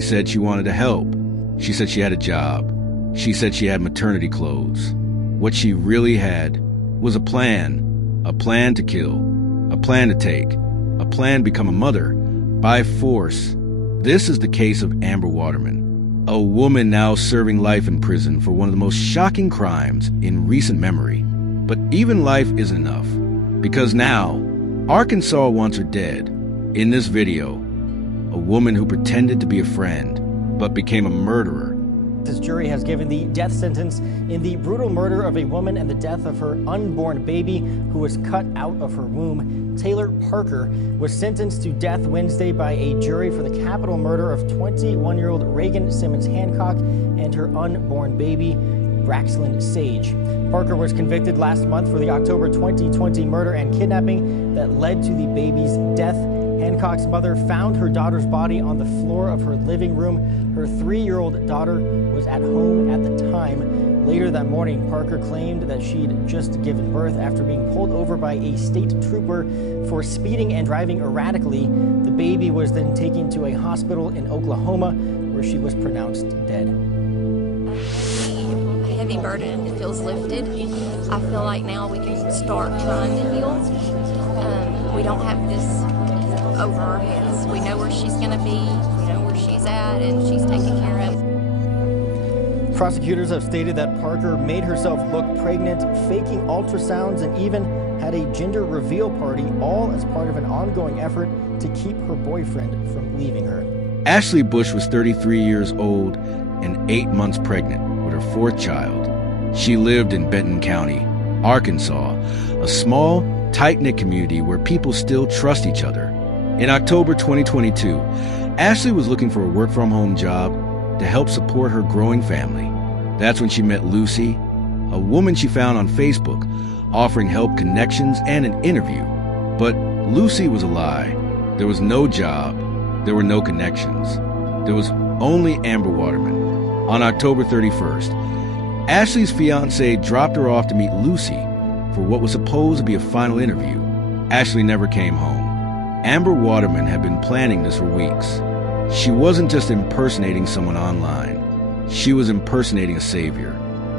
She said she wanted to help. She said she had a job. She said she had maternity clothes. What she really had was a plan to kill, a plan to take, a plan to become a mother by force. This is the case of Amber Waterman, a woman now serving life in prison for one of the most shocking crimes in recent memory. But even life isn't enough, because now Arkansas wants her dead. In this video, a woman who pretended to be a friend but became a murderer. This jury has given the death sentence in the brutal murder of a woman and the death of her unborn baby who was cut out of her womb. Taylor Parker was sentenced to death Wednesday by a jury for the capital murder of 21-year-old Reagan Simmons Hancock and her unborn baby, Braxlyn Sage. Parker was convicted last month for the October 2020 murder and kidnapping that led to the baby's death. Hancock's mother found her daughter's body on the floor of her living room. Her 3-year-old daughter was at home at the time. Later that morning, Parker claimed that she'd just given birth after being pulled over by a state trooper for speeding and driving erratically. The baby was then taken to a hospital in Oklahoma, where she was pronounced dead. A heavy burden, it feels lifted. I feel like now we can start trying to heal. We don't have this over our heads. We know where she's going to be, we know where she's at, and she's taken care of. Prosecutors have stated that Parker made herself look pregnant, faking ultrasounds, and even had a gender reveal party, all as part of an ongoing effort to keep her boyfriend from leaving her. Ashley Bush was 33 years old and 8 months pregnant with her 4th child. She lived in Benton County, Arkansas, a small, tight-knit community where people still trust each other. In October 2022, Ashley was looking for a work-from-home job to help support her growing family. That's when she met Lucy, a woman she found on Facebook, offering help, connections, and an interview. But Lucy was a lie. There was no job. There were no connections. There was only Amber Waterman. On October 31st, Ashley's fiancé dropped her off to meet Lucy for what was supposed to be a final interview. Ashley never came home. Amber Waterman had been planning this for weeks. She wasn't just impersonating someone online. She was impersonating a savior.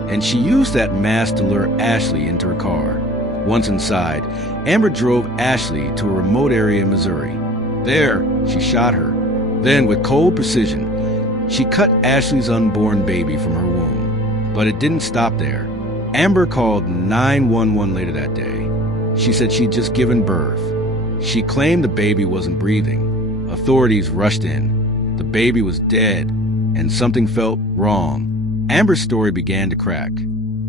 And she used that mask to lure Ashley into her car. Once inside, Amber drove Ashley to a remote area in Missouri. There, she shot her. Then, with cold precision, she cut Ashley's unborn baby from her womb. But it didn't stop there. Amber called 911 later that day. She said she'd just given birth. She claimed the baby wasn't breathing. Authorities rushed in. The baby was dead, and something felt wrong. Amber's story began to crack.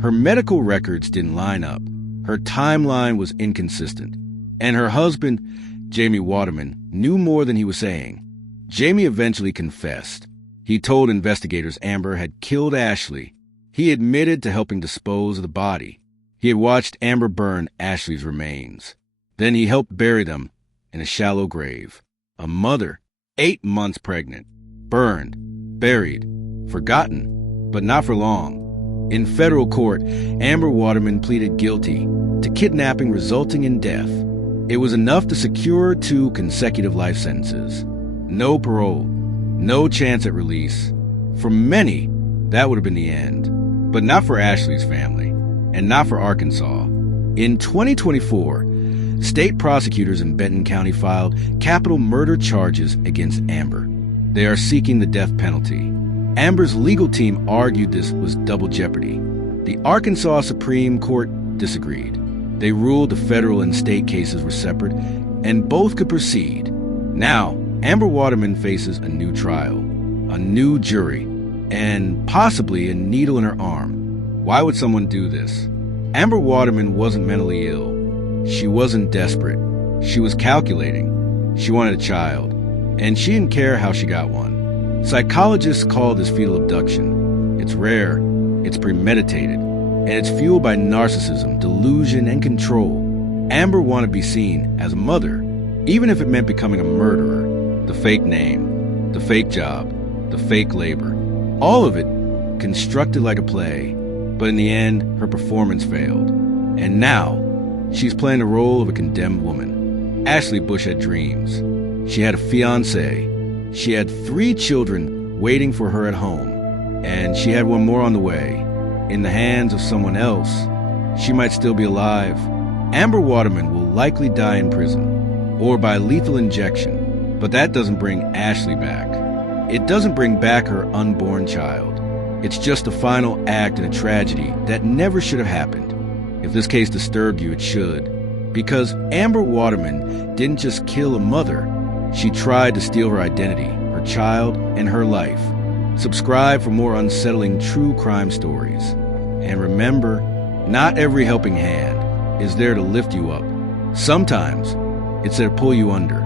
Her medical records didn't line up. Her timeline was inconsistent. And her husband, Jamie Waterman, knew more than he was saying. Jamie eventually confessed. He told investigators Amber had killed Ashley. He admitted to helping dispose of the body. He had watched Amber burn Ashley's remains. Then he helped bury them in a shallow grave. A mother, 8 months pregnant, burned, buried, forgotten, but not for long. In federal court, Amber Waterman pleaded guilty to kidnapping resulting in death. It was enough to secure 2 consecutive life sentences. No parole, no chance at release. For many, that would have been the end. But not for Ashley's family, and not for Arkansas. In 2024, state prosecutors in Benton County filed capital murder charges against Amber. They are seeking the death penalty. Amber's legal team argued this was double jeopardy. The Arkansas Supreme Court disagreed. They ruled the federal and state cases were separate, and both could proceed. Now, Amber Waterman faces a new trial, a new jury, and possibly a needle in her arm. Why would someone do this? Amber Waterman wasn't mentally ill. She wasn't desperate. She was calculating. She wanted a child, and she didn't care how she got one. Psychologists call this fetal abduction. It's rare, it's premeditated, and it's fueled by narcissism, delusion, and control. Amber wanted to be seen as a mother, even if it meant becoming a murderer. The fake name, the fake job, the fake labor. All of it constructed like a play, but in the end, her performance failed. And now, she's playing the role of a condemned woman. Ashley Bush had dreams. She had a fiancé. She had 3 children waiting for her at home, and she had one more on the way. In the hands of someone else, she might still be alive. Amber Waterman will likely die in prison, or by lethal injection, but that doesn't bring Ashley back. It doesn't bring back her unborn child. It's just a final act in a tragedy that never should have happened. If this case disturbed you, it should. Because Amber Waterman didn't just kill a mother, she tried to steal her identity, her child, and her life. Subscribe for more unsettling true crime stories. And remember, not every helping hand is there to lift you up. Sometimes it's there to pull you under.